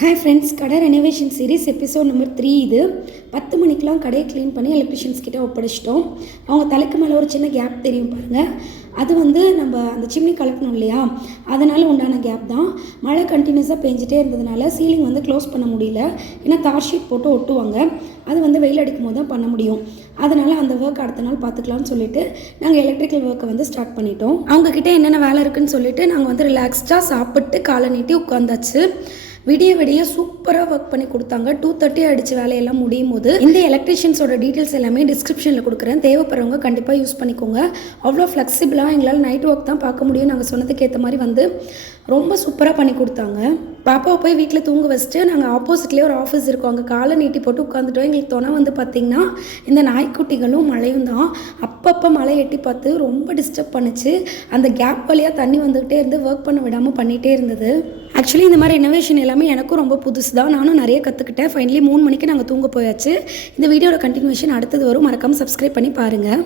Hi friends, கடை renovation series episode number 3 இது. 10 மணிக்கெலாம் கடையை க்ளீன் பண்ணி எலக்ட்ரிஷியன்ஸ் கிட்டே ஒப்படைச்சிட்டோம். அவங்க தலைக்கு மேலே ஒரு சின்ன கேப் தெரியும் பாருங்கள். அது நம்ம அந்த சிம்னி கலக்கணும் இல்லையா, அதனால் உண்டான கேப் தான். மழை கண்டினியூஸாக பெஞ்சிட்டே இருந்ததுனால சீலிங் க்ளோஸ் பண்ண முடியல. ஏன்னா தார் ஷீட் போட்டு ஒட்டுவாங்க, அது வெயில் அடிக்கும் போது தான் பண்ண முடியும். அதனால் அந்த ஒர்க் அடுத்த நாள் பார்த்துக்கலாம்னு சொல்லிட்டு நாங்கள் எலக்ட்ரிக்கல் ஒர்க்கை ஸ்டார்ட் பண்ணிட்டோம். அவங்கக்கிட்ட என்னென்ன வேலை இருக்குதுன்னு சொல்லிட்டு நாங்கள் ரிலாக்ஸ்டாக சாப்பிட்டு காலை நீட்டி உட்காந்தாச்சு. விடிய சூப்பராக ஒர்க் பண்ணி கொடுத்தாங்க. 2:30 ஆகிடுச்சு வேலையெல்லாம் முடியும் போது. இந்த எலக்ட்ரிஷியன்ஸோட டீட்டெயில்ஸ் எல்லாமே டிஸ்கிரிப்ஷனில் கொடுக்குறேன், தேவைப்படுறவங்க கண்டிப்பாக யூஸ் பண்ணிக்கோங்க. அவ்வளோ ஃப்ளெக்சிபிளாக எங்களால் நைட் ஒர்க் தான் பார்க்க முடியும். நாங்கள் சொன்னதுக்கு ஏற்ற மாதிரி ரொம்ப சூப்பராக பண்ணி கொடுத்தாங்க. பாப்பாவை போய் வீட்டில் தூங்க வச்சுட்டு நாங்கள் ஆப்போசிட்லேயே ஒரு ஆஃபீஸ் இருக்கோம், அங்கே காலை நீட்டி போட்டு உட்காந்துட்டோம். எங்களுக்கு துணை பார்த்திங்கன்னா இந்த நாய்க்குட்டிகளும் மழையும் தான். அப்பப்போ மழை எட்டி பார்த்து ரொம்ப டிஸ்டர்ப் பண்ணிச்சு. அந்த கேப் வழியாக தண்ணி வந்துக்கிட்டே இருந்து ஒர்க் பண்ண விடாமல் பண்ணிகிட்டே இருந்தது. ஆக்சுவலி இந்த மாதிரி இனோவேஷன் எல்லாமே எனக்கும் ரொம்ப புதுசு தான். நானும் நிறைய கற்றுக்கிட்டேன். ஃபைனலி 3 மணிக்கு நாங்கள் தூங்க போயாச்சு. இந்த வீடியோட கண்டினியூஷன் அடுத்தது வரும். மறக்காமல் சப்ஸ்கிரைப் பண்ணி பாருங்கள்.